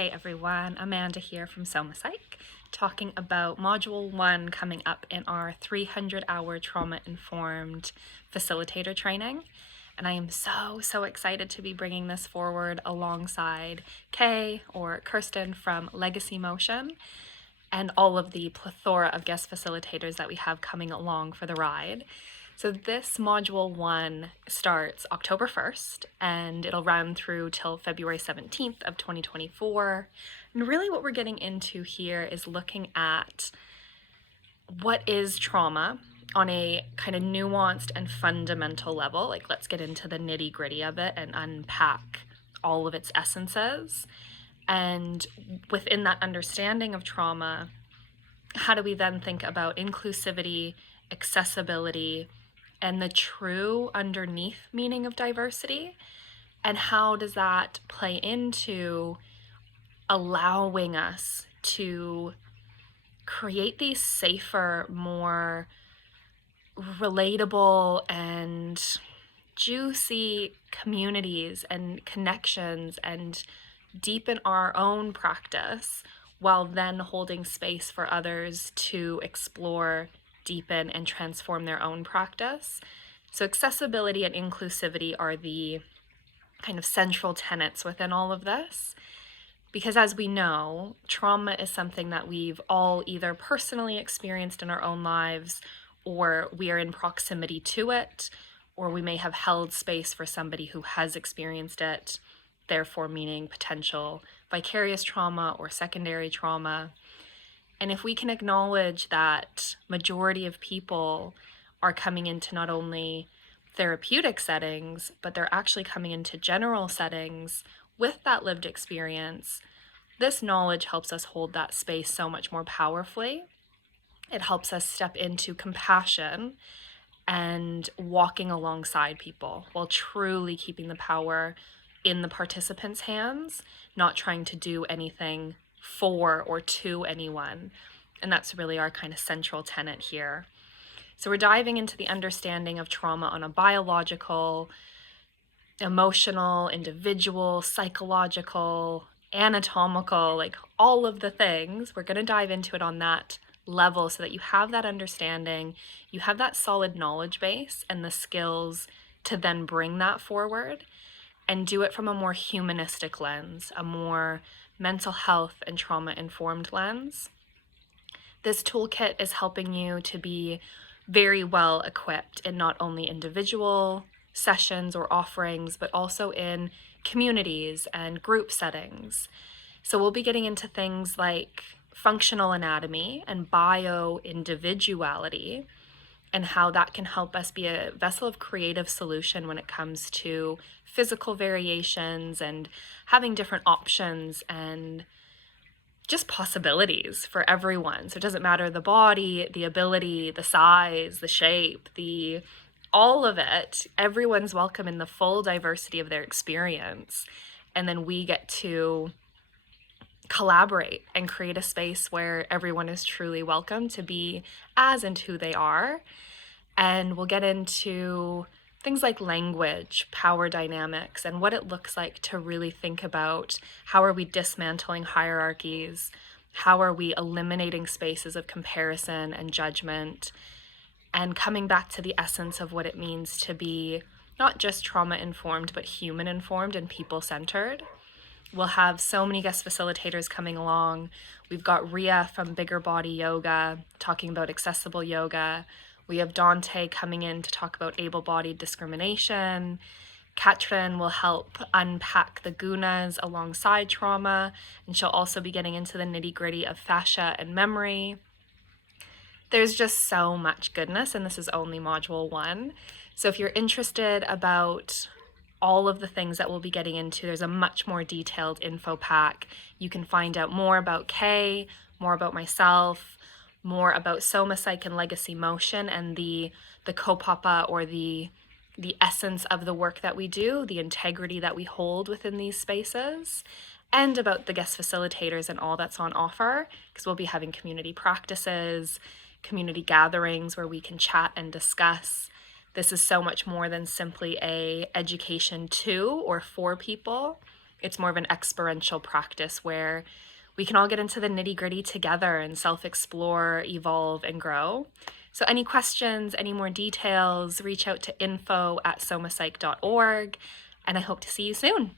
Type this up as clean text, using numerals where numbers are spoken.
Hey everyone, Amanda here from SomaPsych, talking about Module 1 coming up in our 300-hour trauma-informed facilitator training. And I am so excited to be bringing this forward alongside Kay or Kirsten from Legacy Motion and all of the plethora of guest facilitators that we have coming along for the ride. So this Module 1 starts October 1st, and it'll run through till February 17th of 2024. And really what we're getting into here is looking at what is trauma on a kind of nuanced and fundamental level. Like, let's get into the nitty-gritty of it and unpack all of its essences. And within that understanding of trauma, how do we then think about inclusivity, accessibility, and the true underneath meaning of diversity? And how does that play into allowing us to create these safer, more relatable and juicy communities and connections and deepen our own practice while then holding space for others to explore, deepen, and transform their own practice. So accessibility and inclusivity are the kind of central tenets within all of this. Because as we know, trauma is something that we've all either personally experienced in our own lives, or we are in proximity to it, or we may have held space for somebody who has experienced it, therefore meaning potential vicarious trauma or secondary trauma. And if we can acknowledge that majority of people are coming into not only therapeutic settings, but they're actually coming into general settings with that lived experience, this knowledge helps us hold that space so much more powerfully. It helps us step into compassion and walking alongside people while truly keeping the power in the participants' hands, not trying to do anything for or to anyone. And that's really our kind of central tenet here. So we're diving into the understanding of trauma on a biological, emotional, individual, psychological, anatomical, like all of the things. We're going to dive into it on that level so that you have that understanding, you have that solid knowledge base and the skills to then bring that forward and do it from a more humanistic lens, a more mental health and trauma-informed lens. This toolkit is helping you to be very well equipped in not only individual sessions or offerings, but also in communities and group settings. So we'll be getting into things like functional anatomy and bio-individuality, and how that can help us be a vessel of creative solution when it comes to physical variations and having different options and just possibilities for everyone. So it doesn't matter the body, the ability, the size, the shape, all of it. Everyone's welcome in the full diversity of their experience. And then we get to collaborate and create a space where everyone is truly welcome to be as and who they are. And we'll get into things like language, power dynamics, and what it looks like to really think about how are we dismantling hierarchies, how are we eliminating spaces of comparison and judgment, and coming back to the essence of what it means to be not just trauma-informed, but human-informed and people-centered. We'll have so many guest facilitators coming along. We've got Ria from Bigger Body Yoga talking about accessible yoga. We have Dante coming in to talk about able-bodied discrimination. Katrin will help unpack the gunas alongside trauma, and she'll also be getting into the nitty-gritty of fascia and memory. There's just so much goodness, and this is only Module 1. So if you're interested about all of the things that we'll be getting into, there's a much more detailed info pack. You can find out more about Kay, more about myself, more about SomaPsych and Legacy Motion and the kaupapa or the essence of the work that we do, the integrity that we hold within these spaces, and about the guest facilitators and all that's on offer, because we'll be having community practices, community gatherings where we can chat and discuss. This is so much more than simply a education to or for people. it's more of an experiential practice where we can all get into the nitty-gritty together and self-explore, evolve, and grow. So any questions, any more details, reach out to info@somapsych.org, and I hope to see you soon.